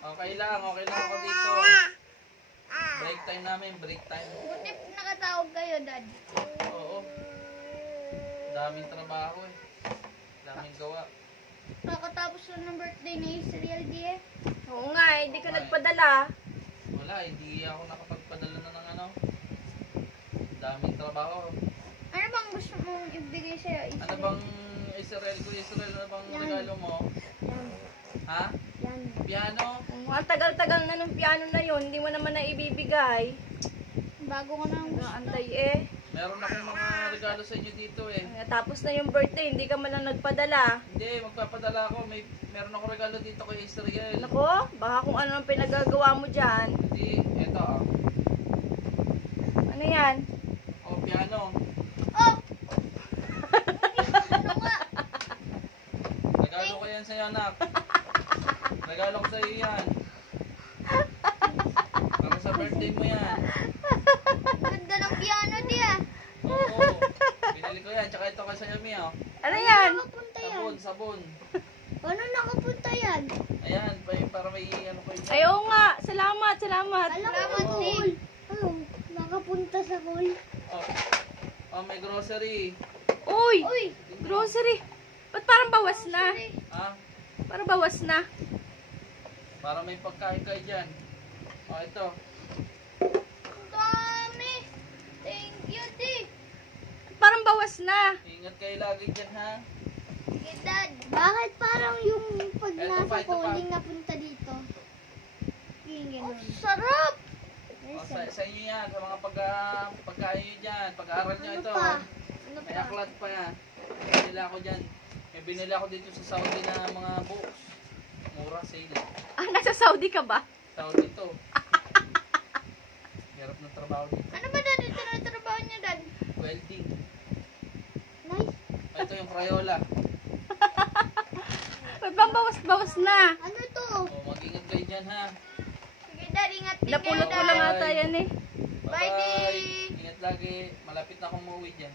Okay lang ako dito. Break time namin, break time. Buti nakatawag kayo, Dad. Oo. Daming trabaho eh. Daming gawa. Nakatapos lang ng birthday ni Israel D eh. Oo nga, hindi ka nagpadala. Wala, hindi ako nakapagpadala na ng ano. Daming trabaho. Ano bang gusto mong ibigay sa'yo, Israel? Ano bang Israel, ano bang regalo mo? Ha? Yan. Piano? Ang tagal-tagal na ng piano na yun, hindi mo naman na ibibigay. Bago ko na gusto. Antay eh. Meron akong mga regalo sa inyo dito eh. Tapos na yung birthday, hindi ka man lang nagpadala. Hindi, magpapadala ako. Meron akong regalo dito kay Israel. Nako, baka kung ano ang pinagagawa mo dyan. Hindi, eto ah. Ano yan? Oh, piano. Oh! Ano nga? Regalo ko yan sa'yo, anak. Regalo ko sa'yo yan. Para sa birthday mo yan. Ganda ng piano, di ah. Oo. Binili ko yan. Tsaka ito kay Sayami, oh. Ano yan? Nakapunta yan. Sabon. Paano nakapunta yan? Ayan, para may ano ko yun. Ay, oo nga. Salamat. Salamat din. Oh, nakapunta sa call. Oh, may grocery. Uy! Uy! Grocery. Ba't parang bawas na? Ha? Parang bawas na. Para may pagkain kayo dyan. Oh, ito. Ang dami! Thank you, di. Parang bawas na. Ingat kayo lagi dyan, ha? Sige, Dad. Bakit parang yung pag Ito nasa pa, ito pa. calling napunta dito? Oh, sarap! Oh, sa inyo yan. Sa mga pagkain nyo dyan. Pag-aaral nyo Ano ito. pa? Ano May pa? aklat pa yan. Binili ako dyan. May binili ako dito sa Saudi na mga books. Mura sale. Ah, nasa Saudi ka ba? Saudi to. Hirap ng trabaho dito. Ano ba, Dad? Ito na trabaho niya, Dad. Welding. Nice. Ito yung Crayola. Ba't bang bawas na? Ano to? Oh, mag-ingat kayo dyan, ha? Sige, Dad. Ingat din Napulot kayo, ko Dad. lang ata yan eh. Bye, Di. Ingat lagi. Malapit na akong umuwi dyan.